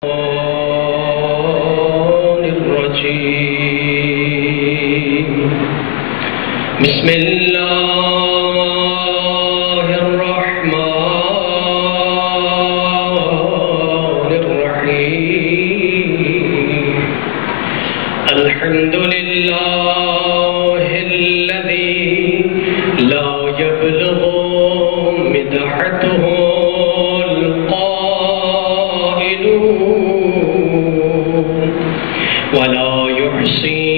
بسم الله الرحمن الرحيم الحمد لله الذي لا يبلغ مدحته القائلون ولا يحصي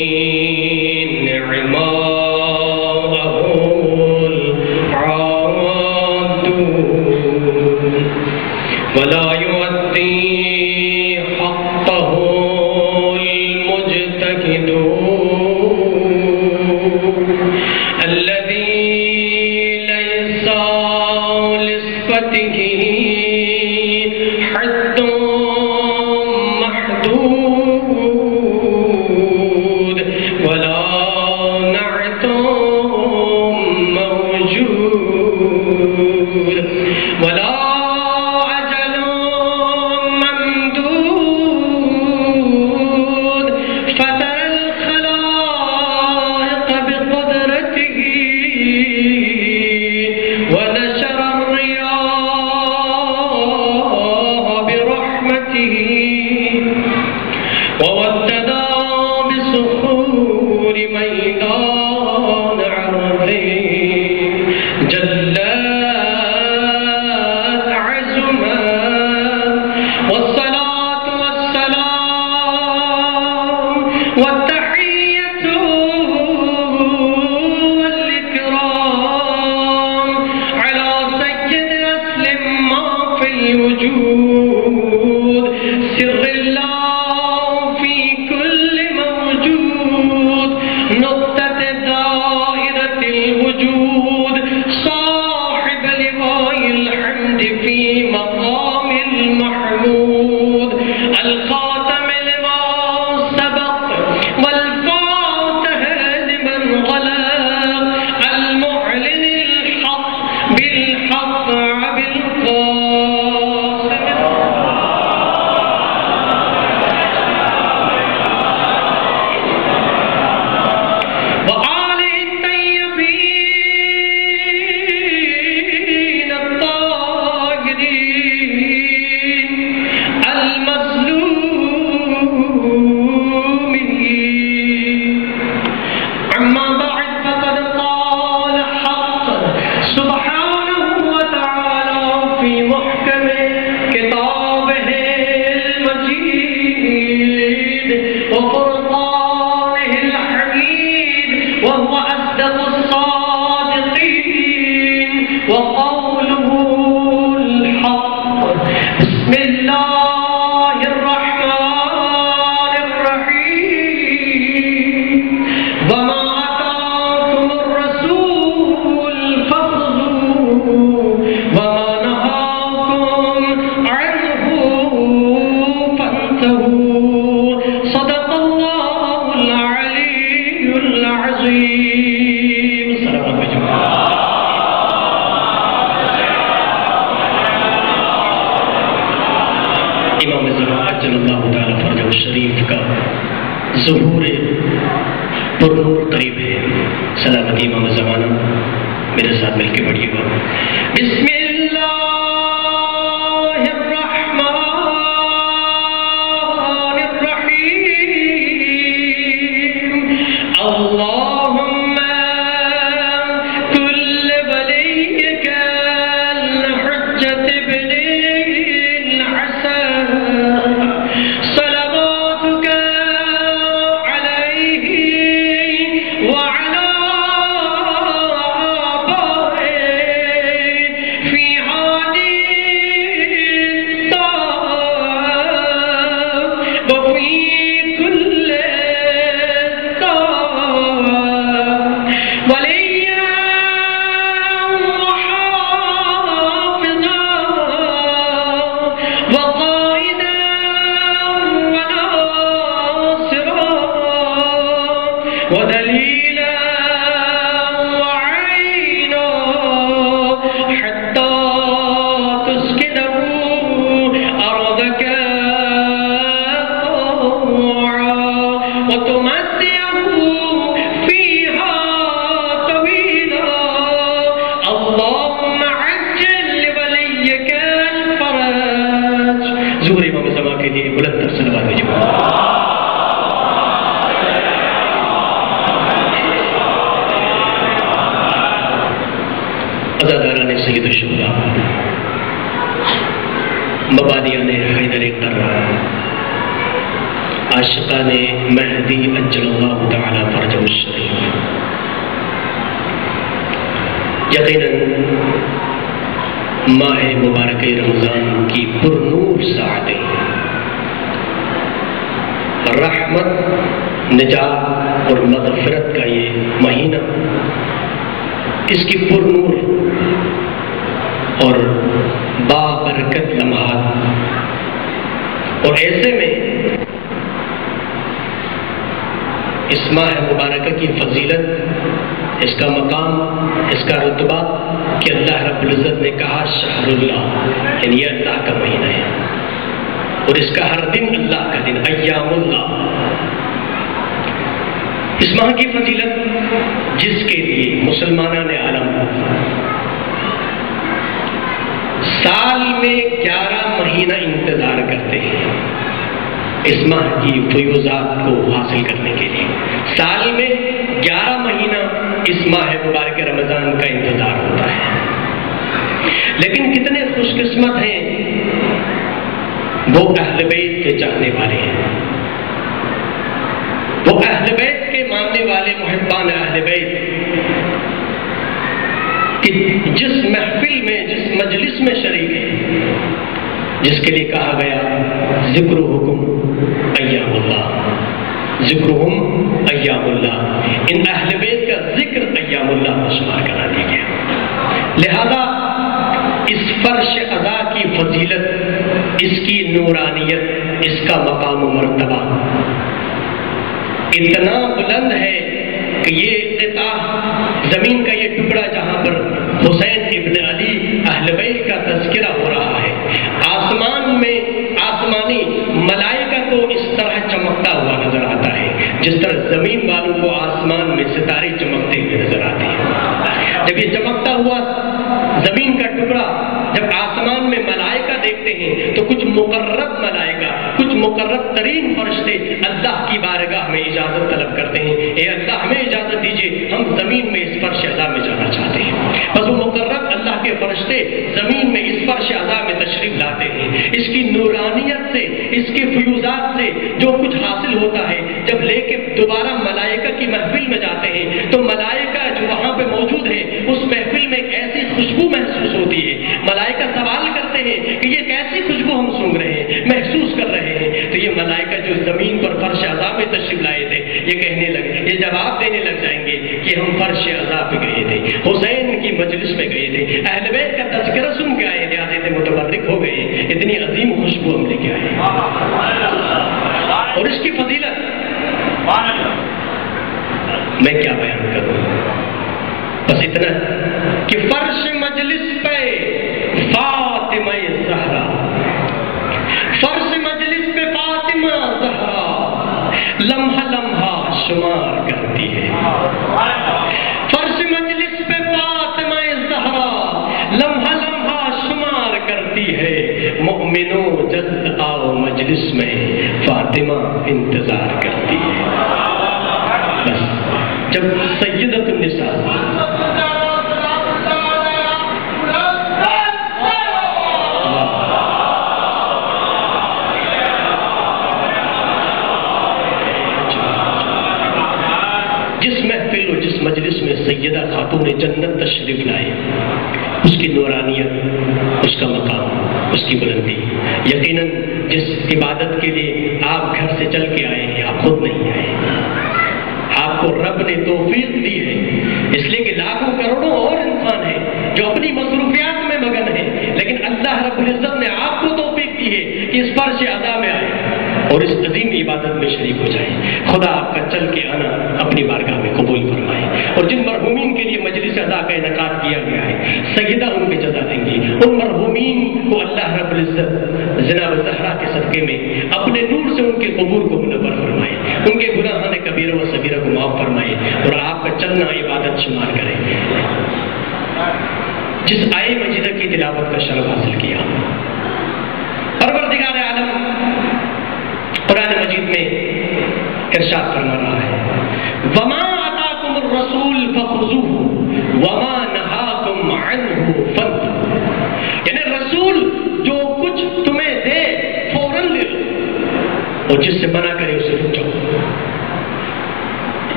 ولا يؤدي حقه المجتهدون الذي ليس لصفته حد محدود ولا نعت موجود ولا ووددا بصخور ميدان عرضه جلت عزمت والصلاة والسلام والتحية والإكرام على سيد أسلم ما في الوجود سر الله نقطة دائرة الوجود صاحب لواء الحمد في مقام المحمود الخاتم لما سبق والفاتح لمن غلق المعلن الحق بالحق بالقاسم وهو أصدق الصادقين وقوله الحق بسم الله الرحمن الرحيم وما آتاكم الرسول فخذوه وما نهاكم عنه فانتهوا صدق الله العلي العظيم السلام عليكم امام زمان عجل اللہ تعالی فرجہ الشریف کا ظہور پرنور قریب ہے سلامتی امام زمانہ میرے ساتھ مل کے پڑھیے گا بسم اللہ الرحمن الرحیم اللہم کل ولیک الحجت بن ودليلا وعينا حتى تسكنه أرضك وتمتعه فيها طويلا اللهم عجل لوليك الفرج. ظہور امام زمان کے لیے بلند تر صلوات بھیجو. عزاداران سید الشہداء، مبادیان حیدر کرہ، عاشقان مہدی اجل اللہ تعالی فرجہ الشریف، یقیناً ماہ مبارک رمضان کی پرنور ساعتیں، رحمت، نجات اور مغفرت کا یہ مہینہ، اس کی پرنور اور بابرکت لمحات، اور ایسے میں اس ماہ مبارکہ کی فضیلت، اس کا مقام، اس کا رتبہ کہ اللہ رب العزت نے کہا شہر اللہ، یعنی یہ اللہ کا مہینہ ہے، اور اس کا ہر دن اللہ کا دن، ایام اللہ. اس ماہ کی فضیلت جس کے لیے مسلمانان عالم سال میں 11 مہینہ انتظار کرتے ہیں اس ماہ کی فیوزات کو حاصل کرنے کے لیے. سال میں 11 مہینہ اس ماہ مبارک رمضان کا انتظار ہوتا ہے. لیکن کتنے خوش قسمت ہیں وہ اہل بیت کے چاہنے والے ہیں، وہ اہل بیت کے ماننے والے محبان اہل بیت کہ جس محفل میں، جس مجلس میں شریک ہیں، جس کے لیے کہا گیا ذکرہم ایام اللہ، ذکرہم ایام اللہ، ان اہل بیت کا ذکر ایام اللہ میں شمار کرا دیا گیا. لہذا اس فرش ادا کی فضیلت، اس کی نورانیت، اس کا مقام و مرتبہ اتنا بلند ہے کہ یہ افتتاح زمین کا یہ ٹکڑا جہاں پر حسین ابن علی اہل بیت کا تذکرہ ہو رہا ہے، آسمان میں آسمانی ملائکہ کو اس طرح چمکتا ہوا نظر آتا ہے جس طرح زمین والوں کو آسمان میں ستارے چمکتے ہوئے نظر آتے ہیں. جب یہ چمکتا ہوا زمین کا ٹکڑا جب آسمان میں ملائکہ دیکھتے ہیں تو کچھ مقرب ملائکہ، کچھ مقرب ترین فرشتے اللہ کی بارگاہ میں اجازت طلب کرتے ہیں، اے اللہ ہمیں اجازت دیجیے، ہم زمین میں اس فرش اعلیٰ میں جانا چاہتے ہیں. بس وہ مقرب اللہ کے فرشتے زمین میں اس فرش اعلیٰ میں تشریف لاتے ہیں. اس کی نورانیت سے، اس کے فیوزات سے جو کچھ حاصل ہوتا ہے، جب لے کے دوبارہ ملائکہ کی محفل میں جاتے ہیں تو ملائکہ جو وہاں پہ موجود ہے اس محفل میں ایک ایسی خوشبو محسوس ہوتی ہے. ملائکہ سوال کرتے ہیں کہ یہ کیسی خوشبو ہم سونگ رہے ہیں، محسوس کر رہے ہیں. تو یہ ملائکہ جو زمین پر فرش اعلیٰ میں تشریف لائے تھے یہ کہنے لگے، یہ جواب دینے لگ جائیں گے کہ ہم فرش اعلیٰ پہ گئے تھے، حسین کی مجلس میں گئے تھے، اہل بیت کا تذکرہ سن کے آئے تھے، آتے تھے متبرک ہو گئے، اتنی عظیم خوشبو ہم لے کے آئے. اور اس کی فضیلت میں کیا بیان کروں، بس اتنا کہ فرش مجلس پہ فاطمہ زہرا، فرش مجلس پہ فاطمہ زہرا لمحہ لمحہ شمار کرتی ہے. فرش مجلس پہ فاطمہ زہرا لمحہ لمحہ شمار کرتی ہے. مومنوں جلد آؤ مجلس میں فاطمہ انتظار کرتی ہے. بس جب سیدۃ النساء جس محفل اور جس مجلس میں سیدہ خاتون جنت تشریف لائے، اس کی نورانیت، اس کا مقام، اس کی بلندی، یقیناً جس عبادت کے لیے آپ گھر سے چل کے آئے ہیں، آپ خود نہیں آئے، آپ کو رب نے توفیق دی ہے، اس لیے کہ لاکھوں کروڑوں اور انسان ہیں جو اپنی مصروفیات میں مگن ہیں، لیکن اللہ رب العزت نے آپ کو توفیق دی ہے کہ اس فرش اعلیٰ میں آئے اور اس عظیم عبادت میں شریک ہو جائیں. خدا آپ کا چل کے آنا اپنی بارگاہ میں قبول فرمائے. اور جن مرحومین کے لیے مجلس ادا کا انعقاد کیا گیا ہے، سیدہ ان پہ جزا دیں گی. ان مرحومین کو اللہ رب العزت جناب زہرا کے صدقے میں اپنے نور سے ان کے قبور کو منور فرمائے، ان کے گناہ شمار کریں جس آئے مجیدہ کی تلاوت کا شرف حاصل کیا۔ پروردگار عالم قرآن مجید میں ارشاد فرما رہا ہے وَمَا آتَاكُمُ الرَّسُولُ فَخُذُوهُ وَمَا نَهَاكُمْ عَنْهُ فَانْتَهُوا، یعنی رسول جو کچھ تمہیں دے فوراً لے لو اور جس سے منع کرے اسے رک جاؤ۔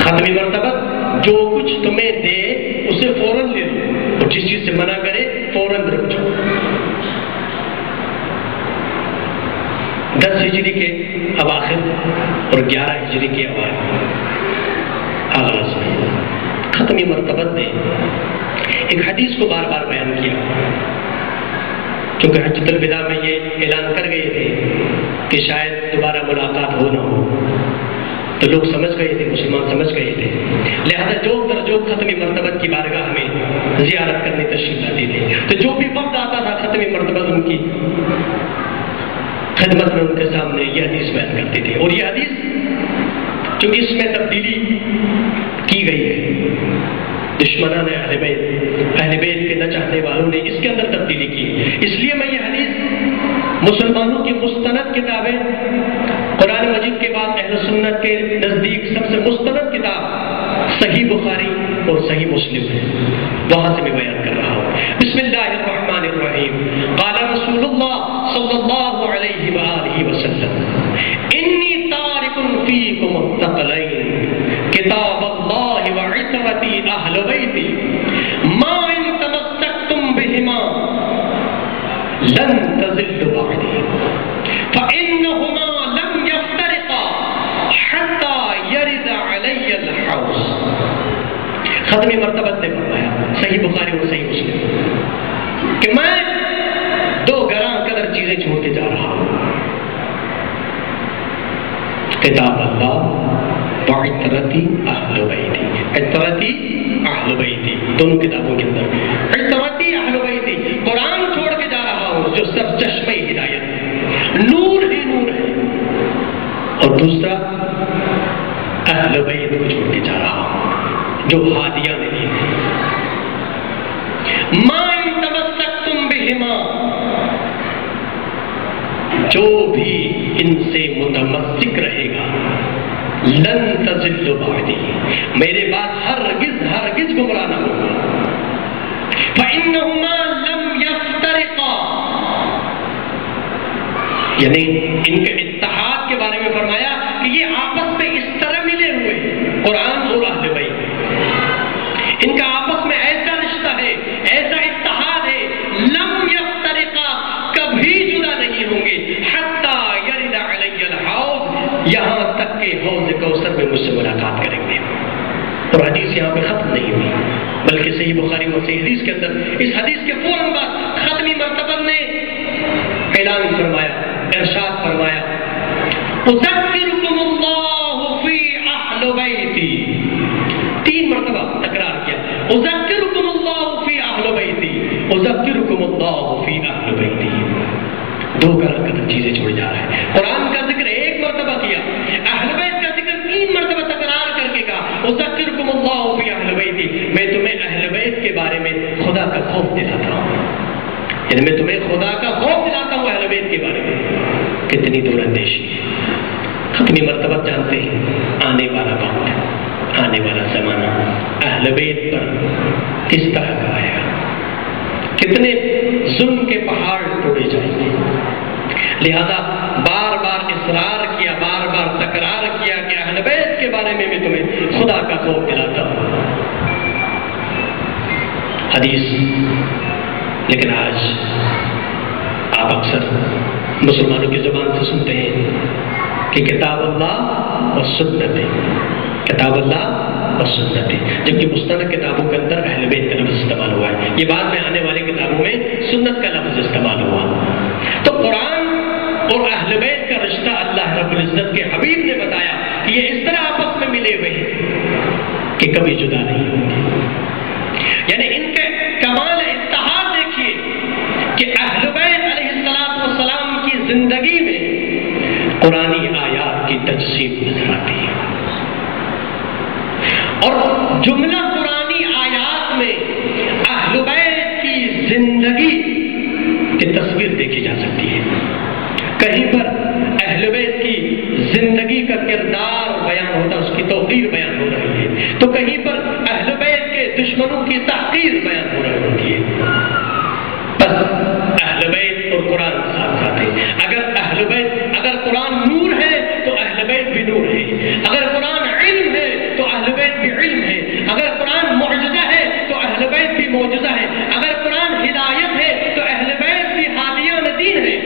ختمی مرتبہ جو کچھ تمہیں دے اسے فوراً لے لو اور جس چیز سے منع کرے فوراً رک جاؤ۔ 10 ہجری کے اواخر اور 11 ہجری کے آغاز میں ختمی مرتبہ نے ایک حدیث کو بار بار بیان کیا، چونکہ حجۃ الوداع میں یہ اعلان کر گئے تھے کہ شاید دوبارہ ملاقات ہو نہ ہو، تو لوگ سمجھ گئے تھے، مسلمان سمجھ گئے تھے، لہذا جوک در جوک ختمی مرتبہ کی بارگاہ میں زیارت کرنے تشریف لاتے تھے، تو جو بھی وقت آتا تھا ختمی مرتبہ ان کی خدمت میں ان کے سامنے یہ حدیث بیان کرتے تھے۔ اور یہ حدیث چونکہ اس میں تبدیلی کی گئی ہے، دشمنان اہل بیت کے نہ چاہنے والوں نے اس کے اندر تبدیلی کی، اس لیے میں یہ حدیث مسلمانوں کی مستند کتابیں قرآن مجید کے بعد اہل سنت کے نزدیک سب سے مستند کتاب صحیح بخاری اور صحیح مسلم ہے، وہاں سے میں بیان کر رہا ہوں۔ بسم اللہ الرحمن الرحیم، قال رسول اللہ صلی اللہ علیہ وآلہ وسلم انی تارک فیکم الثقلین کتاب اللہ وعترتی اہل بیتی ما ان تمسکتم بہما لن تضلوا بعدی فإنہما لم یفترقا حتی یرد علی الحوض۔ ختمی مرتبہ نے فرمایا صحیح بخاری اور صحیح مسلم کہ میں دو گراں قدر چیزیں چھوڑتے جا رہا ہوں، کتاب اللہ وعترتی اہل بیتی، عترتی اہل بیتی دونوں کتابوں کے اندر، عترتی اہل بیتی قرآن چھوڑ کے جا رہا ہوں جو سب چشمہ ہدایت ہے، نور ہی نور ہے، اور دوسرا اہل بیت کو چھوڑ کے جا رہا ہوں جو ہادیہ نہیں ہے۔ ما ان تمسکتم بہما، جو بھی ان سے متمسک رہے گا، لن تضلوا بعدی، میرے بعد ہرگز گمراہ نہ ہوگا، فإنہما لم یفترقا، یعنی ان کے اتحاد کے بارے میں فرمایا کہ یہ آپس میں اس طرح ملے ہوئے قرآن اور اہل بیت، ان کا آپس میں ایسا رشتہ ہے، ایسا اتحاد ہے، لم یفترقا کبھی جدا نہیں ہوں گے، حتی یرد علی الحوض، یہاں تک کہ حوض کوثر میں مجھ سے ملاقات کریں گے۔ اور حدیث یہاں پہ ختم نہیں ہوئی، بلکہ صحیح بخاری اور صحیح حدیث کے اندر اس حدیث کے فوراً بعد ختمی مرتبہ نے اعلان فرمایا، ارشاد فرمایا اذکرکم اللہ فی اہل بیتی، 3 مرتبہ تکرار کیا، اذکرکم اللہ فی اہل بیتی، اذکرکم اللہ فی اہل بیتی، 2 قدر چیزیں چھوڑ جا رہا ہے۔ قرآن کا ذکر 1 مرتبہ کیا، اہل بیت کا ذکر 3 مرتبہ تکرار کر کے کہا اذکرکم اللہ فی اہل بیتی، میں تمہیں اہل بیت کے بارے میں خدا کا خوف دلاتا ہوں، یعنی میں تمہیں خدا کا خوف دلاتا ہوں اہل بیت کے بارے میں۔ کتنی دور اندیشی ہے، ختمی مرتبہ جانتے ہیں آنے والا وقت، آنے والا زمانہ اہل بیت پر کس طرح کا آئے گا، کتنے ظلم کے پہاڑ توڑے جائیں گے، لہذا بار بار اصرار کیا، بار بار تکرار کیا کہ اہل بیت کے بارے میں بھی تمہیں خدا کا خوف دلاتا ہوں۔ حدیث، لیکن آج آپ اکثر مسلمانوں کی زبان سے سنتے ہیں کہ کتاب اللہ و سنت ہے، کتاب اللہ و سنت ہے، جبکہ مستند کتابوں کے اندر اہل بیت کا لفظ استعمال ہوا ہے، یہ بعد میں آنے والی کتابوں میں سنت کا لفظ استعمال ہوا۔ تو قرآن اور اہل بیت کا رشتہ اللہ رب العزت کے حبیب نے بتایا کہ یہ اس طرح آپس میں ملے ہوئے ہیں کہ کبھی جدا نہیں ہوں گے، یعنی ان کے کمال اتحاد دیکھیے کہ اہل بیت علیہ السلام کی زندگی میں قرآنی آیات کی تجسیم نظر آتی ہے، اور جملہ قرآنی آیات میں اہل بیت کی زندگی کی تصویر دیکھی جا سکتی ہے. کہیں پر اہل بیت کی زندگی کا کردار بیان ہوتا ہے، اس کی توقیر بیان ہو رہی ہے، تو کہیں پر اہل بیت کے دشمنوں کی تحقیر بیان ہو رہی ہوتی ہے. بس اہل بیت اور قرآن ساتھ ساتھ ہے. اگر قرآن نور ہے تو اہل بیت بھی نور ہے. اگر قرآن علم ہے تو اہل بیت بھی علم ہے. اگر قرآن معجزہ ہے تو اہل بیت بھی معجزہ ہے. اگر قرآن ہدایت ہے تو اہل بیت بھی ہادیان دین ہے.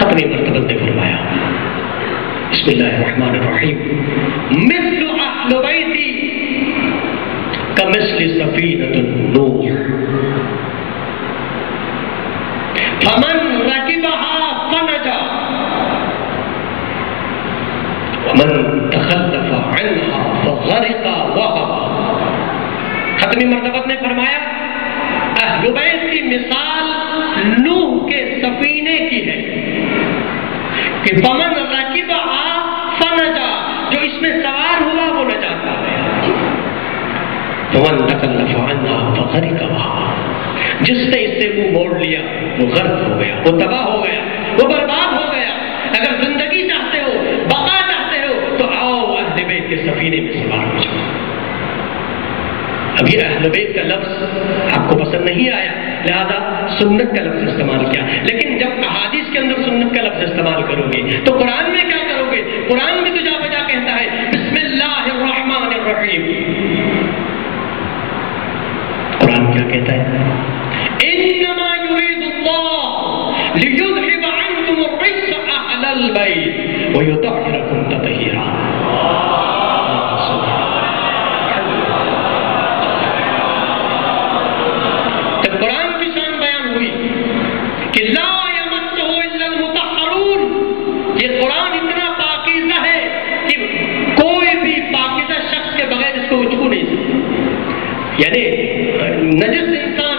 اپنی مرتبہ نے فرمایا بسم اللہ الرحمن الرحیم مثل اہل بیتی کمثل سفینۃ النوح فمن رکبها فنجا ومن تخلف عنها فغرق وغرق. ختمی مرتبہ نے فرمایا اہل بیت کی مثال نوح کے سفینے کی ہے کہ فمن رکبها فنجا، جو اس میں سوار ہوا وہ نجات پا گیا. ومن تخلف عنها فغرق وغرق، جس نے اس سے منہ موڑ لیا وہ غرق ہو گیا، وہ تباہ ہو گیا، وہ برباد ہو گیا. اگر زندگی چاہتے ہو، بقا چاہتے ہو، تو آؤ اہل بیت کے سفینے میں سوار ہو جاؤ. اب یہ اہل بیت کا لفظ آپ کو پسند نہیں آیا، لہذا سنت کا لفظ استعمال کیا. لیکن جب احادیث کے اندر سنت کا لفظ استعمال کرو گے تو قرآن میں کیا کرو گے؟ قرآن میں تو جا بجا کہتا ہے بسم اللہ الرحمن الرحیم. قرآن کیا کہتا ہے؟ انما يريد الله ليذهب عنكم الرجس اهل البيت ويطهركم تطهيرا. جب قرآن کی شان بیان ہوئی کہ لا يمسه الا المطهرون، یہ قرآن اتنا پاکیزہ ہے کہ کوئی بھی پاکیزہ شخص کے بغیر اس کو چھو نہیں سکتا، یعنی نجس انسان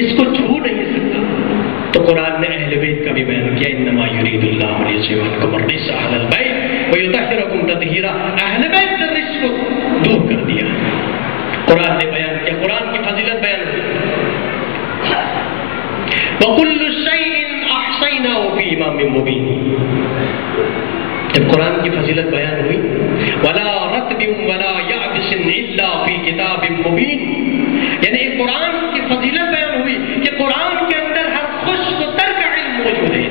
اس کو چھو نہیں سکتا. تو قرآن نے اہل بیت کا بھی بیان کیا انما یرید اللہ لیذهب عنکم الرجس اہل البیت ویطہرکم تطہیرا. اہل بیت سے رجس کو دور کر دیا. قرآن نے بیان کیا، قرآن کی فضیلت بیان ہوئی. وَكُلُّ شَيْءٍ أَحْصَيْنَاهُ فِي إِمَامٍ مُبِينٍ. جب قرآن کی فضیلت بیان ہوئی وَلَا رَطْبٍ وَلَا يَعْبِسٍ إِلَّا فِي كِتَابٍ مُبِينٍ، یعنی قرآن کی فضیلت بیان ہوئی کہ قرآن کے اندر ہر خشک و تر کا علم موجود ہے.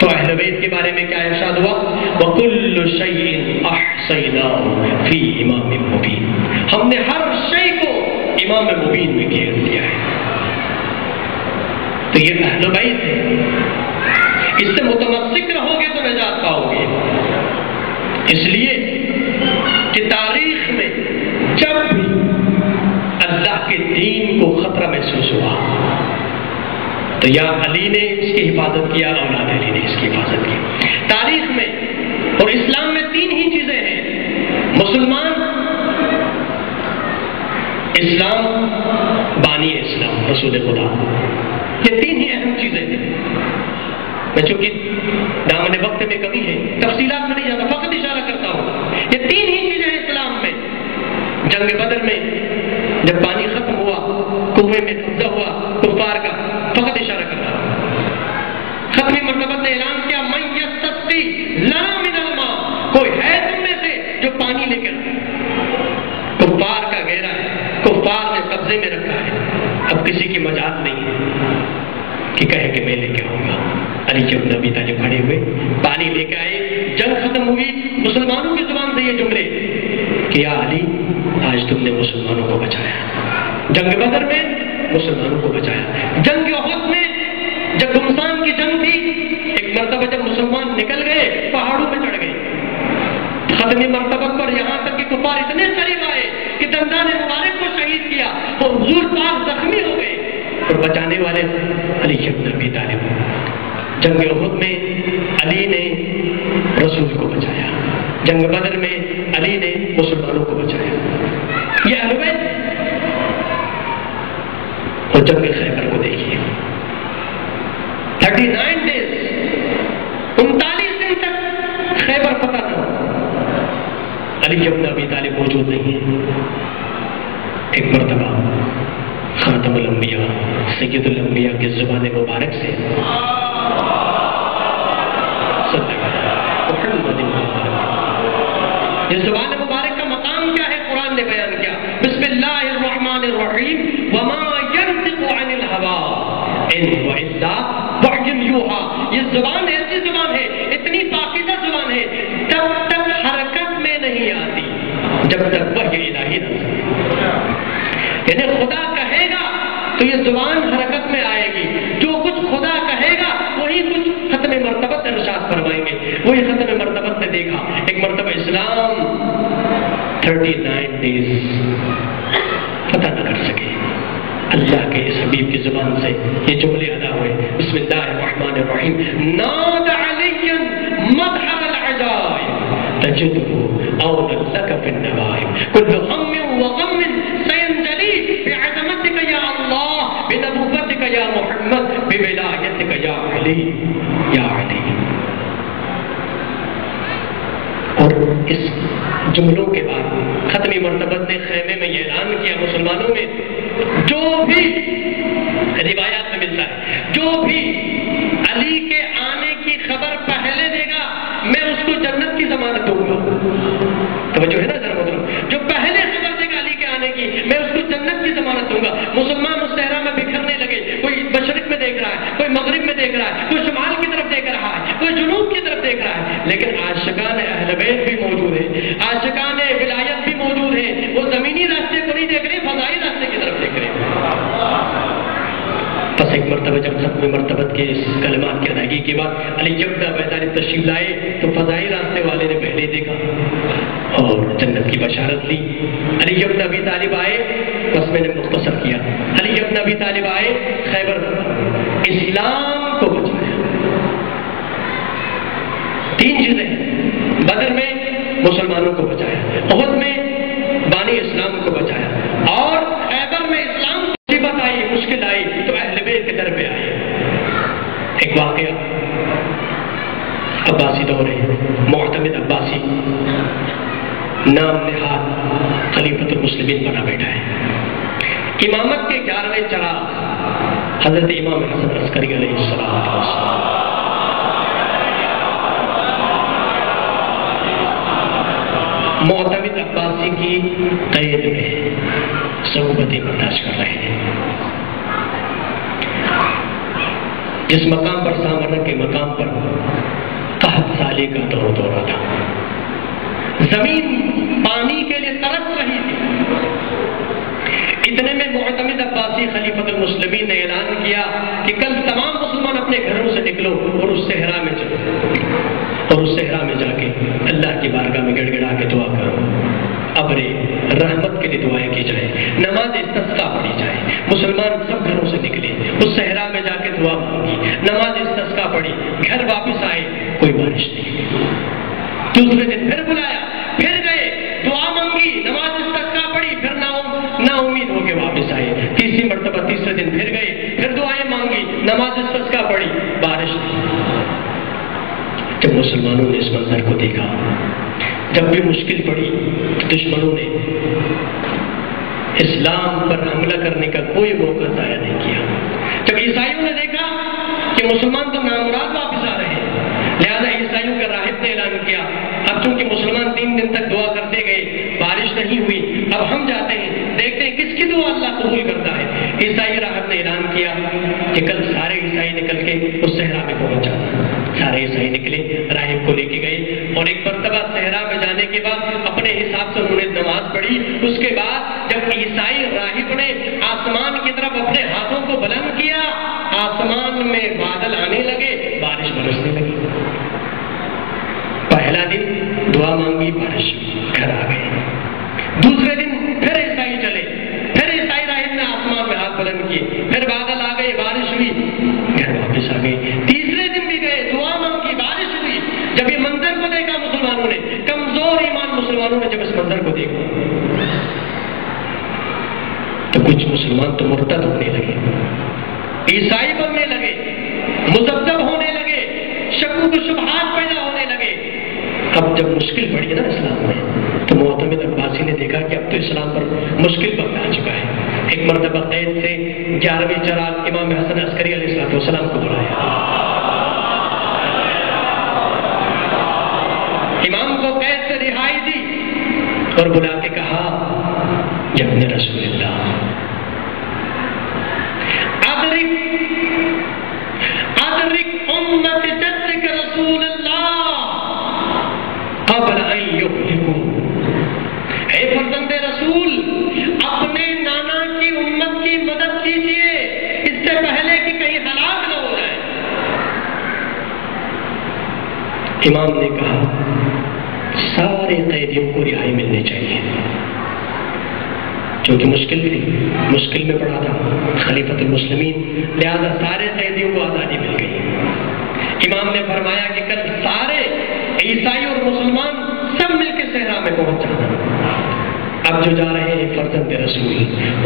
تو اہل بیت کے بارے میں کیا ارشاد ہوا؟ وَكُلُّ شَيْءٍ أَحْصَيْنَاهُ فِي إِمَامٍ مُبِينٍ، ہم نے ہر شے کو امام مبین میں گھیر دیا ہے. تو یہ اہل بیت ہے، اس سے متمسک رہو گے تو نجات پاؤ گے. اس لیے کہ تاریخ میں جب بھی اللہ کے دین کو خطرہ محسوس ہوا تو یا علی نے اس کی حفاظت کیا، اولاد علی نے اس کی حفاظت کی. تاریخ میں اور اسلام میں تین ہی چیزیں ہیں: مسلمان، اسلام، بانی اسلام رسول خدا. یہ تین ہی اہم چیزیں ہیں. میں چونکہ دامن وقت میں کمی ہے تفصیلات میں نہیں جاتا، فقط اشارہ کرتا ہوں. یہ تین ہی چیزیں ہیں اسلام میں. جنگ بدر میں جب پانی ختم ہوا، کنویں میں قبضہ ہوا کفار کا، فقط اشارہ کرتا ہوں. ختمی مرتبہ نے اعلان کیا من یستسقی لنا من الماء، کوئی ہے تم میں سے جو پانی لے کر آئے. کفار کا گھیرا ہے، کفار نے قبضے میں رکھا ہے. اب کسی کی مجال نہیں ہے کہ کہے کہ میں لے کے آؤں گا. علی بن ابی طالب کھڑے ہوئے، پانی لے کے آئے. جنگ ختم ہوئی، مسلمانوں کی زبان سے یہ جملے کہ یا علی آج تم نے مسلمانوں کو بچایا. جنگ بدر میں مسلمانوں کو بچایا. جنگ احد میں جب گمسان کی جنگ تھی، ایک مرتبہ جب مسلمان نکل گئے پہاڑوں پہ چڑھ گئے. ختمی مرتبہ پر یہاں تک کہ کفار اتنے قریب آئے کہ دندان مبارک کو شہید کیا اور حضور پاک زخمی ہو گئے. اور بچانے والے علی بن ابی طالب. جنگ احد میں علی نے رسول کو بچایا، جنگ بدر میں علی نے مسلمانوں کو بچایا. یہ اہل بیت. اور جنگ خیبر کو دیکھیے، 39 ڈیز 39 دن تک خیبر فتح تھا. علی بن ابی طالب موجود نہیں ہے. ایک مرتبہ خاتم الانبیاء سید الانبیاء کے زبان مبارک سے یہ زبان مبارک کا مقام کیا ہے قرآن نے بیان کیا. بسم اللہ الرحمن الرحیم وما ينطق عن الهوى ان هو الا وحی یوحی. یہ زبان ایسی زبان ہے، اتنی پاکیزہ زبان ہے، تب تک حرکت میں نہیں آتی جب تک وحی الہی نہ آئے. یعنی خدا کہے گا تو یہ زبان حرکت میں آئے گی. جو کچھ خدا کہے گا وہی کچھ ختم مرتبت ارشاد فرمائیں گے، وہی ختم مرتبت نے دیکھا. ایک مرتبہ اسلام 39 days پتہ نہ کر سکے. اللہ کے اس حبیب کی زبان سے یہ جملے ادا ہوئے. بسم اللہ الرحمن الرحیم ناد علی مدحر العجائب تجده اولا لك في النوائب كل هم وغم سينجلي بعظمتك يا الله بنبوتك يا محمد بولایتك يا علی یا علی. اور اس جملوں کے بعد ختمی مرتبت نے خیمے میں یہ اعلان کیا مسلمانوں میں جو بھی روایات میں ملتا ہے جو بھی علی کے آنے کی خبر پہلے دے گا میں اس کو جنت کی ضمانت دوں گا. توجہ ہے نا ذرا محترم، جو پہلے خبر دے گا علی کے آنے کی میں اس کو جنت کی ضمانت دوں گا. مسلمان اس صحرا میں بکھرنے لگے، کوئی مشرق میں دیکھ رہا ہے، کوئی مغرب میں دیکھ رہا ہے، کوئی شمال کی طرف دیکھ رہا ہے، کوئی جنوب کی طرف دیکھ رہا ہے، لیکن عاشقان اہل بیت بھی موجود ہیں، عاشقان ولایت بھی موجود ہیں. وہ زمینی راستے کو نہیں دیکھ رہے، فضائی راستے کی طرف دیکھ رہے ہیں. بس ایک مرتبہ جب ختم مرتبت کے اس کلمات کی ادائیگی کے بعد علی بن ابی طالب تشریف لائے تو فضائی راستے والے نے پہلے دیکھا اور جنت کی بشارت لی. علی بن ابی طالب آئے، بس میں نے مختصر کیا. علی بن ابی طالب آئے خیبر اسلام کو بچایا. 3 چیزیں ہیں، بدر میں مسلمانوں کو بچایا، احد میں بانی اسلام کو بچایا، اور خیبر میں اسلام مصیبت آئی، مشکل آئی تو اہل بیت کے در پہ آئے. ایک واقعہ عباسی دور ہے، معتمد عباسی نام نہاد خلیفۃ المسلمین بنا بیٹھا ہے. امامت کے 11ویں چراغ حضرت امام حسن عسکری علیہ السلام معتمد عباسی کی قید میں صحبتیں برداشت کر رہے ہیں. جس مقام پر سامرہ کے مقام پر قحط سالی کا دور دورہ تھا، زمین پانی کے لیے ترس رہی تھی. اتنے میں معتمد عباسی خلیفۃ المسلمین نے اعلان کیا کہ کل تمام مسلمان اپنے گھروں سے نکلو اور اس صحرا میں چلو، اور اس صحرا میں جا کے اللہ کی بارگاہ میں گڑ گڑا کے دعا کرو، ابرے رحمت کے لیے دعائیں کی جائے، نماز استسقا پڑھی جائے. مسلمان سب گھروں سے نکلے، اس صحرا میں جا کے دعا مانگی، نماز استسقا پڑھی، گھر واپس آئے، کوئی بارش نہیں. دوسرے دن پھر بلایا، پھر گئے، دعا مانگی، نماز استسقا پڑھی، پھر نا امید ہو کے واپس آئے. تیسری مرتبہ تیسرے دن پھر گئے، پھر دعائیں مانگی، نماز استسقا پڑھی، بارش نہیں. جب مسلمانوں نے اس منظر کو دیکھا، جب بھی مشکل پڑی تو دشمنوں نے اسلام پر حملہ کرنے کا کوئی موقع ضائع نہیں کیا. جب عیسائیوں نے دیکھا کہ مسلمان تو نامراد واپس آ رہے ہیں، لہذا عیسائیوں کے راہب نے اعلان کیا اب چونکہ مسلمان 3 دن تک دعا کرتے گئے، بارش نہیں ہوئی، اب ہم جاتے ہیں دیکھتے ہیں کس کی دعا اللہ قبول کرتا ہے. عیسائی راہب نے اعلان کیا کہ کل سارے عیسائی نکل کے اس صحرا میں پہنچا. سارے عیسائی نکلے، راہب کو لے کے گئے، اور ایک مرتبہ صحرا میں جانے کے بعد اپنے حساب سے انہوں نے نماز پڑھی. اس کے بعد جب عیسائی راہب نے آسمان کی طرف اپنے ہاتھوں کو بلند کیا، آسمان میں بادل آنے لگے، بارش برسنے لگی. پہلا دن دعا مانگی، بارش، گھر آ گئے. دوسرے دن پھر عیسائی چلے، پھر عیسائی راہب نے آسمان میں ہاتھ بلند کیے، پھر بادل آ گئے، بارش ہوئی، گھر واپس آ گئے. تیسرے دن بھی گئے، دعا مانگی، بارش ہوئی. جب یہ منظر کو دیکھا مسلمانوں نے، کمزور ایمان مسلمانوں نے جب اس منظر کو دیکھا تو کچھ مسلمان تو مرتد ہونے لگے، عیسائی بننے لگے، مذبذب ہونے لگے، شکوک و شبہات پیدا ہونے لگے. اب جب مشکل پڑی نا اسلام میں تو مرتبہ قید سے 11ویں چراغ امام حسن عسکری علیہ السلام کو بلایا. امام کو قید سے رہائی دی اور بلا کے کہا ابن رسول اللہ ادرک امت جدک رسول اللہ قبل ان یہلکوا. اے فرزند رسول اپنے نانا کی امت کی مدد کیجیے اس سے پہلے کہ کہیں ہلاک نہ ہو جائے. امام نے کہا سارے قیدیوں کو رہائی ملنی چاہیے کیونکہ مشکل میں پڑا تھا خلیفۃ المسلمین، لہذا سارے قیدیوں کو آزادی مل گئی. امام نے فرمایا کہ کل سارے عیسائی اور مسلمان سب مل کے صحرا میں پہنچ جانا. اب جو جا رہے ہیں فرزند رسول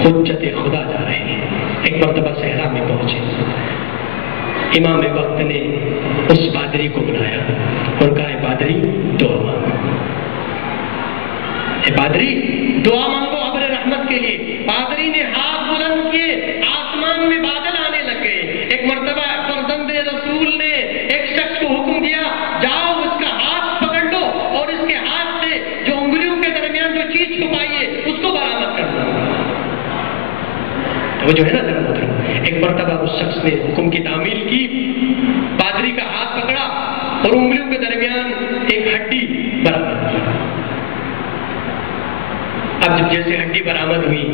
حجت خدا جا رہے ہیں. ایک مرتبہ صحرا میں پہنچے. امام وقت نے اس پادری کو بلایا اور کہا پادری دعا مانگو، پادری دعا مانگو ابر رحمت کے لیے. پادری نے ہاتھ بلند کیے، آسمان میں بادل آنے لگ گئے. ایک مرتبہ فرزند رسول نے ایک شخص کو حکم دیا جاؤ اس کا ہاتھ پکڑ لو اور اس کے ہاتھ سے جو انگلیوں کے درمیان جو چیز چھپائی ہے اس کو برآمد کر دو. وہ جو ہے نا ضرورت ہے. ایک مرتبہ اس شخص نے حکم کی تعمیل کی، پادری کا ہاتھ پکڑا اور انگلیوں کے درمیان ایک ہڈی برآمد کی. اب جب جیسے ہڈی برآمد ہوئی،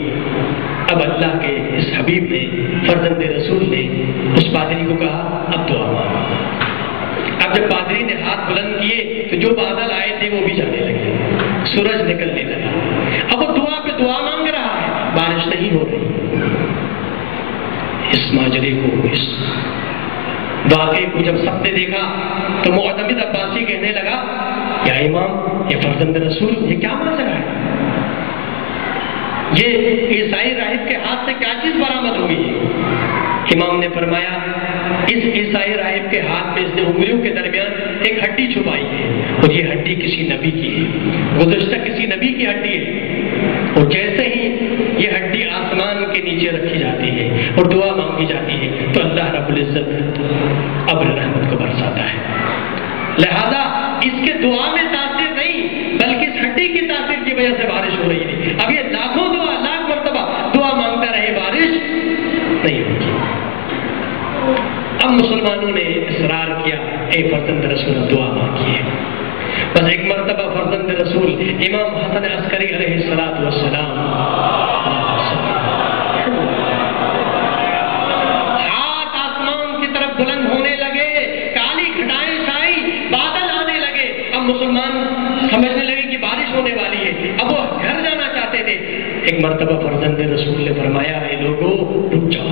اب اللہ کے اس حبیب نے فرزند رسول نے اس پادری کو کہا اب دعا مانگو. اب جب پادری نے ہاتھ بلند کیے تو جو بادل آئے تھے وہ بھی جانے لگے، سورج نکلنے لگا. اب وہ دعا پہ دعا مانگ رہا ہے، بارش نہیں ہو رہی. اس ماجرے کو، اس واقعے کو جب سب نے دیکھا تو معتمد عباسی کہنے لگا یا امام، یہ فرزند رسول یہ کیا ماجرا ہے؟ یہ عیسائی راہب کے ہاتھ سے کیا چیز برآمد ہوئی ہے؟ امام نے فرمایا اس عیسائی راہب کے ہاتھ میں اس نے انگلیوں کے درمیان ایک ہڈی چھپائی ہے اور یہ ہڈی کسی نبی کی ہے، گزشتہ کسی نبی کی ہڈی ہے. اور جیسے ہی یہ ہڈی آسمان کے نیچے رکھی جاتی ہے اور دعا مانگی جاتی ہے تو اللہ رب العزت ابر رحمت کو برساتا ہے. لہذا اس کے دعا میں تاثیر نہیں بلکہ اس ہڈی کی تاثیر کی وجہ سے بارش ہو رہی تھی. اب یہ لاکھ مرتبہ دعا مانگتا رہے، بارش نہیں ہوگی. اب مسلمانوں نے اصرار کیا اے فرزند رسول دعا مانگیے. بس ایک مرتبہ فرزند رسول امام حسن عسکری علیہ السلام ہاتھ آسمان کی طرف بلند ہونے لگے، کالی گھٹائیں چھائی، بادل آنے لگے. اب مسلمان سمجھنے لگے کہ بارش ہونے والی ہے. اب وہ گھر جانا چاہتے تھے. ایک مرتبہ فرزند رسول نے فرمایا اے لوگوں رک جاؤ،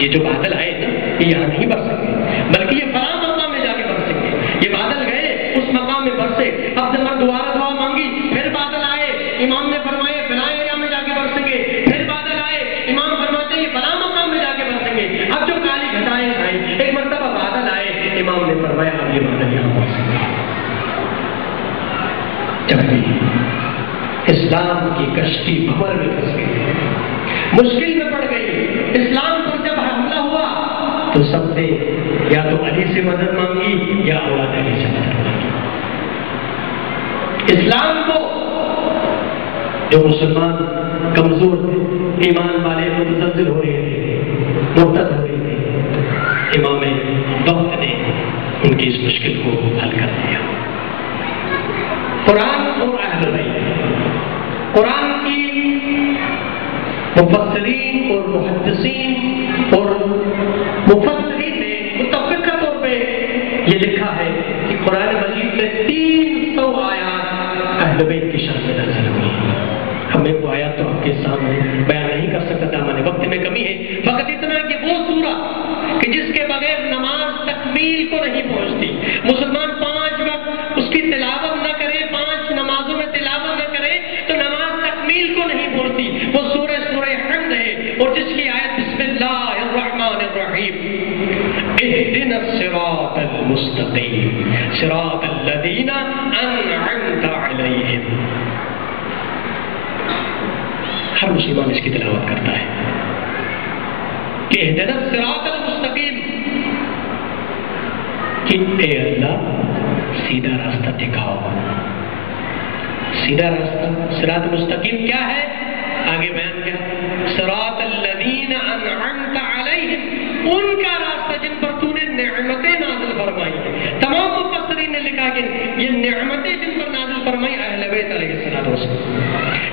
یہ جو بادل آئے نا یہ یہاں نہیں برس سکتے بلکہ یہ فلاں مقام میں جا کے برس سکتے. یہ بادل گئے اس مقام میں برسے. اب جب دوبارہ دعا مانگی پھر بادل آئے، امام نے فرمایا فلاں ایریا میں جا کے برسیں گے. پھر بادل آئے، امام فرماتے ہیں فلاں مقام میں جا کے برسیں گے. اب جو کالی گھٹائیں چھائیں، ایک مرتبہ بادل آئے، امام نے فرمایا اب یہ بادل یہاں برسیں گے. جب بھی اسلام کی کشتی بھور میں پھنس گئی، مشکل میں پڑ گئی، اسلام پر جب حملہ ہوا تو سب نے یا تو علی سے مدد مانگی یا اولاد علی سے مدد مانگی. اسلام کو جو مسلمان کمزور تھے، ایمان والے متزلزل ہو رہے تھے، مرتد ہو رہے تھے، امام وقت نے ان کی اس مشکل کو حل کر دیا. قرآن اور اہل بیت، قرآن کی مفسرین اور محدثین اور مفسرین نے متفقہ طور پہ یہ لکھا ہے کہ قرآن مجید میں 300 آیات اہل بیت کی شان میں نازل ہوئی ہیں. ہمیں وہ آیات تو آپ کے سامنے بیان نہیں کر سکتا، دامن وقت میں کمی ہے. فقط اتنا کہ وہ سورہ کہ جس کے بغیر نماز تکمیل کو نہیں پہنچتی، مسلمان 5 وقت اس کی تلاوت نہ کرے، 5 نمازوں میں تلاوت نہ کرے تو نماز تکمیل کو نہیں پہنچتی. وہ سورہ حمد ہے اور جس کی آیت بسم اللہ الرحمن الرحیم، اهدنا الصراط المستقیم صراط الذین انعمت علیہم. ہر مسلمان اس کی تلاوت کرتا ہے کہ اہدنا الصراط المستقیم، کہ اے اللہ سیدھا راستہ دکھاؤ۔ سیدھا راستہ صراط مستقیم کیا ہے؟ آگے بیان کیا، صراط الذین انعمت علیہم، ان کا راستہ جن پر تو نے نعمتیں نازل فرمائی ہیں۔ تمام مفسرین نے لکھا کہ یہ نعمتیں جن پر نازل فرمائی اہل بیت علیہ السلام،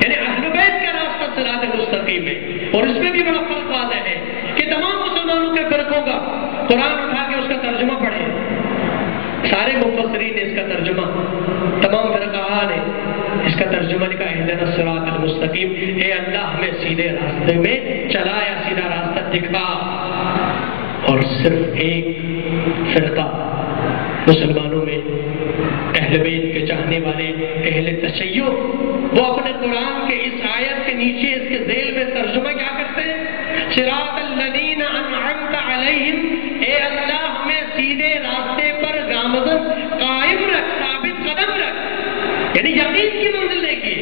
یعنی اہل بیت کا راستہ صراط مستقیم ہے۔ اور اس میں بھی بڑا فرق واضح ہے کہ تمام مسلمانوں کے فرقوں کا قرآن اٹھا کے اس کا ترجمہ پڑھیں، سارے مفسرین نے اس کا ترجمہ، تمام فرقہ نے اس کا ترجمہ لکھا اہدنا الصراط المستقیم، اے اللہ ہمیں سیدھے راستے میں چلا یا سیدھا راستہ دکھا۔ اور صرف ایک فرقہ مسلمانوں میں اہل بیت کے چاہنے والے اہل تشیع، وہ اپنے قرآن کے اس آیت کے نیچے اس کے ذیل میں ترجمہ کیا کرتے ہیں؟ صراط الذین انعمت علیہم، اے اللہ ہمیں سیدھے راستے پر گامزن قائم رکھ، ثابت قدم رکھ، یعنی یقین کی منزل لے کے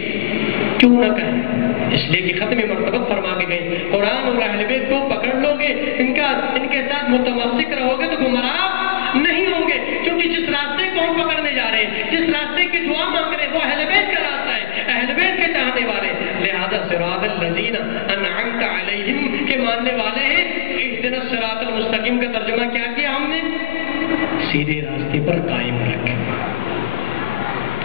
کیوں نہ کہیں، اس لیے کہ ختم مرتبہ فرما کے گئے قرآن اور اہل بیت کو پکڑ لو گے، ان کے ساتھ متمسک رہو گے تو گمراہ نہیں ہوں گے، کیونکہ جس راستے کو ہم پکڑنے جا رہے ہیں، جس راستے کی دعا مانگ رہے ہیں، وہ اہل بیت کا راستہ ہے، اہل بیت کے چاہنے والے، لہذا صراط الذین انعمت علیہم کے ماننے والے ہیں۔ اہدنا الصراط المستقیم کا ترجمہ کیا کیا ہم نے؟ سیدھے راستے پر قائم رکھ،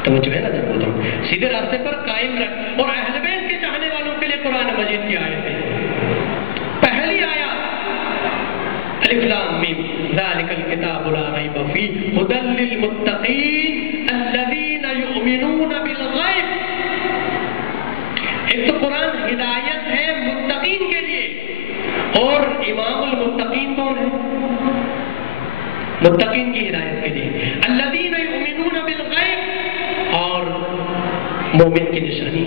توجہ ہے نا جب بولتا ہوں سیدھے راستے پر قائم رکھ۔ اور اہل بیت کے چاہنے والوں کے لیے قرآن مجید کی آیت ہے، پہلی آیات الف لام میم ذالک الکتاب لا ریب فیہ ھدی للمتقین الذین یؤمنون بالغیب۔ ایک تو قرآن ہدایت ہے متقین کے لیے، اور امام المتقین کون ہے؟ متقین کی ہدایت کے لیے الذین یؤمنون بالغیب، اور مومن کی نشانی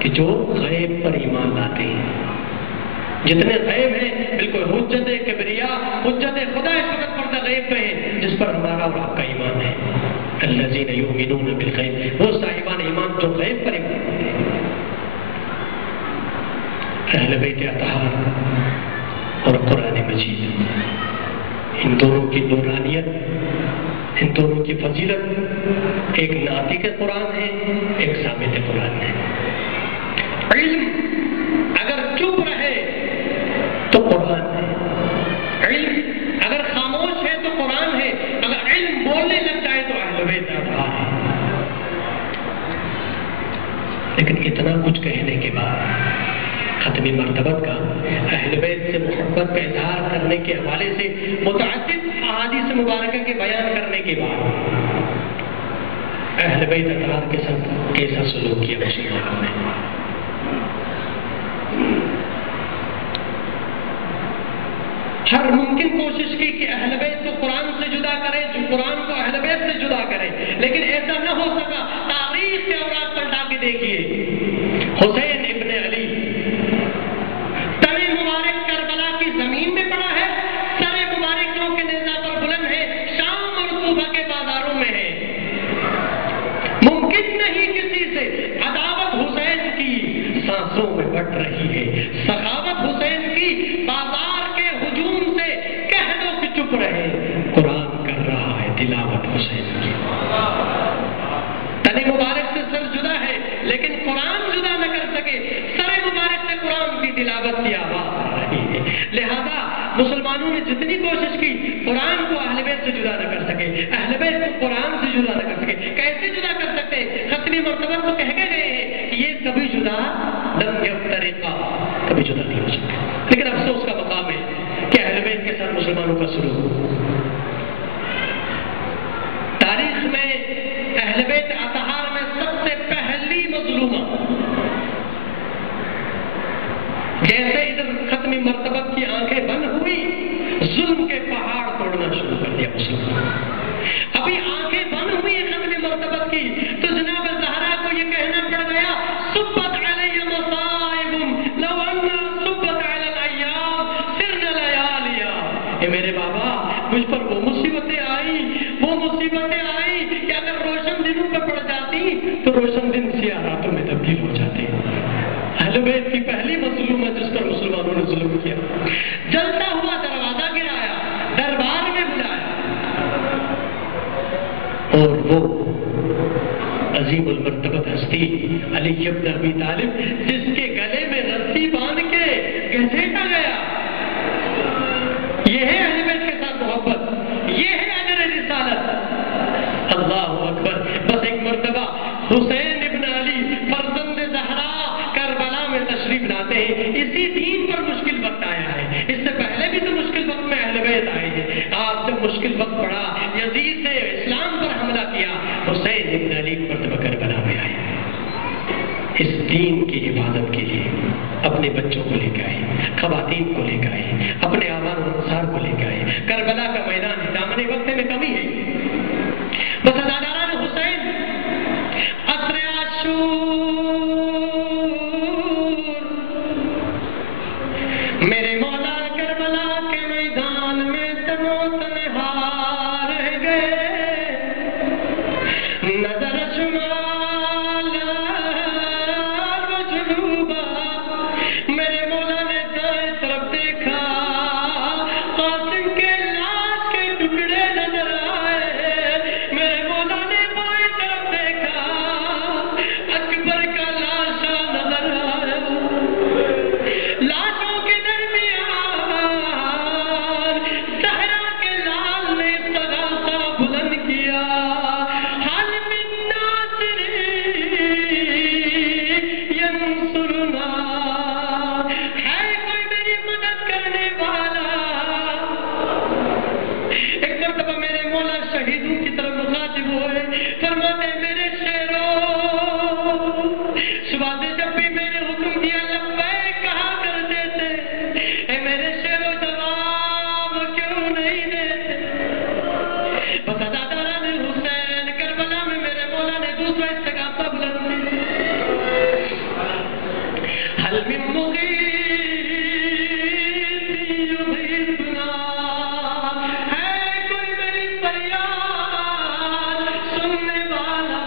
کہ جو غیب پر ایمان لاتے ہیں، جتنے غیب ہیں بالکل حجت کبریا، حجت خدا اس وقت پردہ غیب پہ ہے جس پر ہمارا اور آپ کا ایمان ہے۔ الذین یؤمنون بالغیب، وہ صاحبان ایمان جو غیب پر ایمان لاتے ہیں۔ اہل بیت اطہار اور قرآن مجید، ان دونوں کی نورانیت، ان دونوں کی فضیلت، ایک ناطق قرآن ہے، ایک ثابت قرآن ہے۔ علم اگر چپ رہے تو قرآن ہے، علم اگر خاموش ہے تو قرآن ہے، اگر علم بولنے لگ جائے تو اہل بیت اطہار ہے۔ لیکن اتنا کچھ کہنے کے بعد ختمی مرتبت کا، اہل بیت سے محبت کا اظہار کرنے کے حوالے سے متعدد احادیث مبارکہ کے بیان کرنے کے بعد اہل بیت اطہار کے ساتھ کیسا سلوک کیا مسلمانوں نے؟ ہر ممکن کوشش کی کہ اہل بیت کو قرآن سے جدا کرے، جو قرآن کو اہل بیت سے جدا کرے، لیکن ایسا نہ ہو سکا۔ تاریخ کے اوراق پلٹا کے دیکھیے، حسین ابن علی تن مبارک کربلا کی زمین میں پڑا ہے، سر مبارک جو کے نیزہ پر بلند ہے، شام اور کوفہ کے بازاروں میں ہے۔ ممکن نہیں کسی سے، عداوت حسین کی سانسوں میں بٹ رہی ہے، سخاوت حسین کی بازار کے ہجوم سے کہہ دو کہ چپ رہے، قرآن کر رہا ہے تلاوت حسین کی۔ تن مبارک سے سر جدا ہے لیکن قرآن جدا نہ کر سکے، سر مبارک سے قرآن کی تلاوت کی آواز آ رہی ہے۔ لہذا مسلمانوں نے جتنی کوشش کی قرآن کو اہل بیت سے جدا نہ کر سکے، اہل بیت کو قرآن سے جدا نہ کر سکے۔ کیسے جدا کر سکتے؟ ختمی مرتبہ تو کہہ کے گئے ہیں کہ یہ کبھی جدا لم یفترقا، کبھی جدا نہیں ہو سکتے۔ لیکن افسوس کا مقام ہے کہ اہل بیت کے ساتھ مسلمانوں کا سلوک، تاریخ میں اہل بیت اطہار میں سب سے پہلی مظلومہ، جیسے ادھر ختمی مرتبہ کی آنکھیں بند ہوئی، ظلم کے پہاڑ توڑنا شروع کر دیا مسلمان۔ ابھی آنکھیں بند ہوئی ختمی مرتبہ کی تو جناب زہرا کو یہ کہنا پڑ گیا، صبت علی مصائب لو ان صبت علی الایام سرنا لیالیا۔ اے میرے بابا، مجھ پر وہ مصیبتیں آئی کہ اگر روشن دنوں پہ پڑ جاتی تو روشن دن سیاہ راتوں میں تبدیل ہو جاتے۔ اہل بیت کی پہلی مظلوم ہے جس پر مسلمانوں نے ظلم کیا. جلتا ہوا دروازہ گرایا، دربار میں بلایا، اور وہ عظیم المرتبت ہستی علی بن ابی طالب جس کے گلے میں رسی باندھ کے گھسیٹا گیا. یہ ہے اہل بیت کے ساتھ محبت، یہ ہے اجر رسالت. اللہ اکبر. بس ایک مرتبہ حسین ابن علی فرزند زہرا کربلا میں تشریف لاتے ہیں. اسی دین پر مشکل وقت آیا ہے. اس سے پہلے بھی تو مشکل وقت میں اہل بیت آئے ہیں. آپ جب مشکل وقت پڑا، یزید نے اسلام پر حملہ کیا، حسین ابن علی مرتبہ کربلا میں آئے. اس دین کی حفاظت کے لیے اپنے بچوں کو لے کے آئے، خواتین کو لے کے آئے، اپنے آبان و انصار کو لے کے آئے. کربلا کا میدان ہے، دامن وقت میں کمی ہے. بس اداداران حسین عصر عاشور میرے مولا کربلا کے میدان میں تنو تنہا رہ گئے. نظر شمال و جنوبا میرے مولا نے دائیں طرف دیکھا، قاسم کے لاش کے ٹکڑے نظر آئے. میرے مولا نے بائیں طرف دیکھا، اکبر کا لاشا نظر آیا. لاشوں کے درمیان زہرا کے لال نے استغاثہ بلند کیا. حل من ناصر ینصرنا، ہے کوئی میری مدد کرنے والا. ایک مرتبہ میرے مولا شہیدوں کی طرف مخاطب ہوئے، فرماتے میرے شیروں، صبح سے جب بھی میں نے حکم دیا لبیک کہا کرتے تھے، اے میرے شیروں جواب کیوں نہیں دیتے؟ بس اداداران حسین کربلا میں میرے مولا نے دوسرا استغاثہ بلند کیا. حل من مغیث یغیثنا، ہے کوئی میری فریاد سننے والا.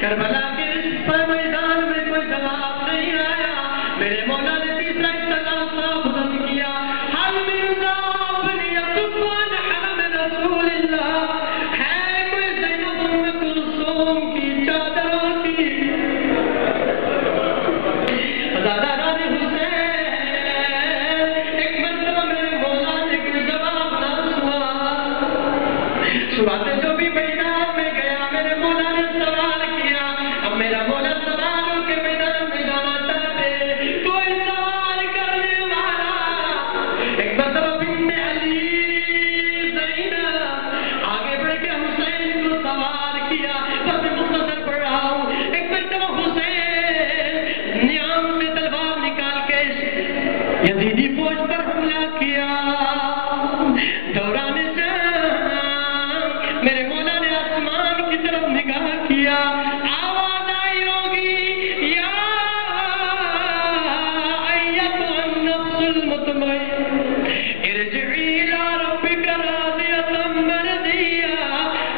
کربلا کے اس پر میدان میں کوئی جواب نہیں آیا. میرے مولا نے تیسرا استغاثہ بلند کیا. حل من ذابن یصف عن حرم رسول اللہ، ہے کوئی زینب ام کلثوم کی چادروں کی. ازاداران حسین ایک مرتبہ میرے مولا نے کوئی جواب نہ سنا سے جو بھی میدان میں گیا میرے مولا نے سوال کیا. اب میرا مولا سوالوں کے میدان میں جانا چاہتے، کوئی سوال کرنے والا. ایک مرتبہ بنت علی زینب آگے بڑھ کے حسین کو سوال کیا. بس میں مختصر پڑھ رہا ہوں. ایک مرتبہ حسین نیام سے تلوار نکال کے یزیدی فوج پر حملہ کیا. دوران جنگ میرے مولا نے آسمان کی طرف نگاہ کیا. آواز آئی ہوگی، یا ایتھا النفس المطمئنہ ارجعی الی ربک راضیۃ مرضیہ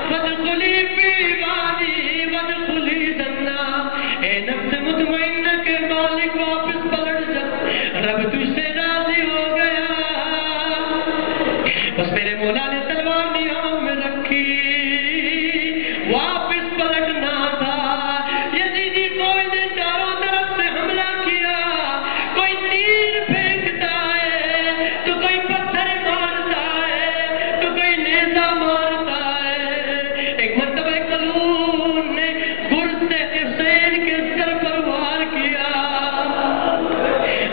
فادخلی فی عبادی وادخلی جنہ. اے نفس مطمئنہ کے مالک واپس پلٹ جا، رب تجھ سے راضی ہو گیا. بس میرے مولا نے تلوار نیام میں رکھی، واپس پلٹنا تھا. یزیدی فوج نے چاروں طرف سے حملہ کیا. کوئی تیر پھینکتا ہے تو کوئی پتھر مارتا ہے تو کوئی نیزہ مارتا ہے. ایک مرتبہ ایک ملعون نے گرز سے حسین کے سر پر وار کیا.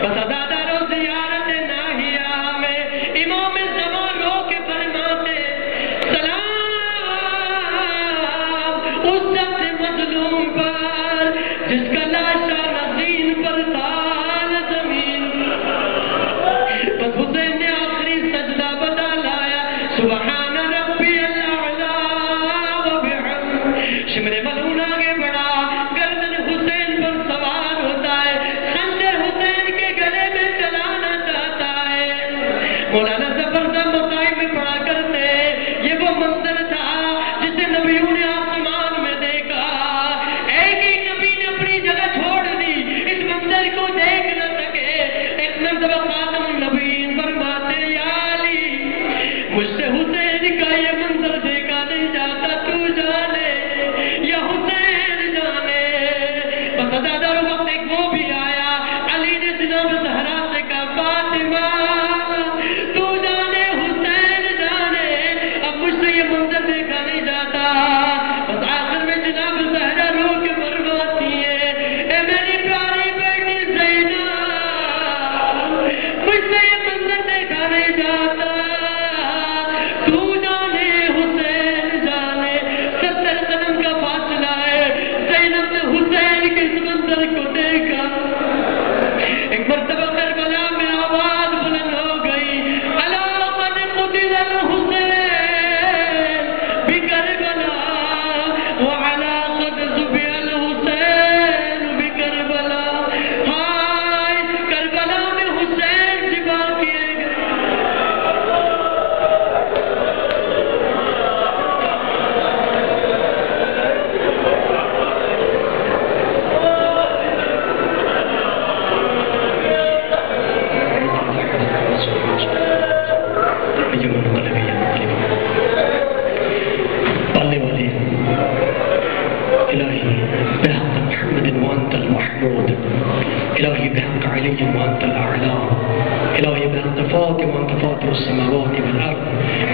بس ادادارو زیارت ناہیہ میں امام زمان رو کے فرماتے، سلام اس شخص مظلوم پر جس کا لاشا نزین پر تھا نہ زمین. بس حسین نے آخری سجدہ بتا لایا، سبحان ربی الاعلی و بحمد. شمر ملعون آگے بڑھا، گردن حسین پر سوار ہوتا ہے، خنجر حسین کے گلے میں چلانا چاہتا ہے. مولانا زبردست مصائب میں پڑھا کرتے، یہ وہ منظر تھا جسے نبیوں نے آسمان میں دیکھا. ایک ایک نبی نے اپنی جگہ چھوڑ دی اس منظر کو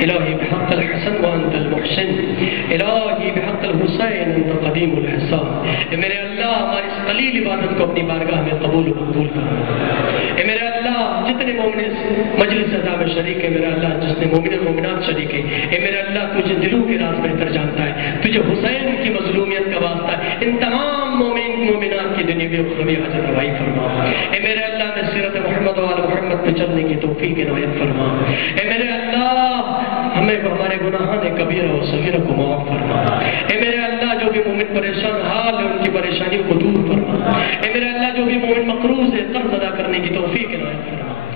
الہی بحق الحسن وانت المحسن، الہی بحق الحسین انت قدیم الحسان۔ اے میرے اللہ ہماری اس قلیل عبادت کو اپنی بارگاہ میں قبول و مقبول کر۔ اے میرے اللہ جتنے مومن اس مجلس عزا میں شریک ہے، میرا اللہ جس نے مومن مومنات شریک ہے، اے میرے اللہ تجھے دلوں کے راز بہتر جانتا ہے، تجھے حسین کی مظلومیت کا واسطہ ہے، ان تمام مومنات کی دنیا میں اخروی حاجت روائی فرما۔ اے میرے اللہ میں سیرت محمد و آل محمد پہ چلنے کی توفیق عنایت فرما۔ اے میرے اللہ ہمیں ہمارے گناہان کبیرہ و صغیرہ کو معاف فرما۔ اے میرے اللہ جو بھی مومن پریشان حال ہے ان کی پریشانیوں کو دور فرما۔ اے میرے اللہ جو بھی مومن مقروض ہے قرض ادا کرنے کی توفیق عنایت فرما۔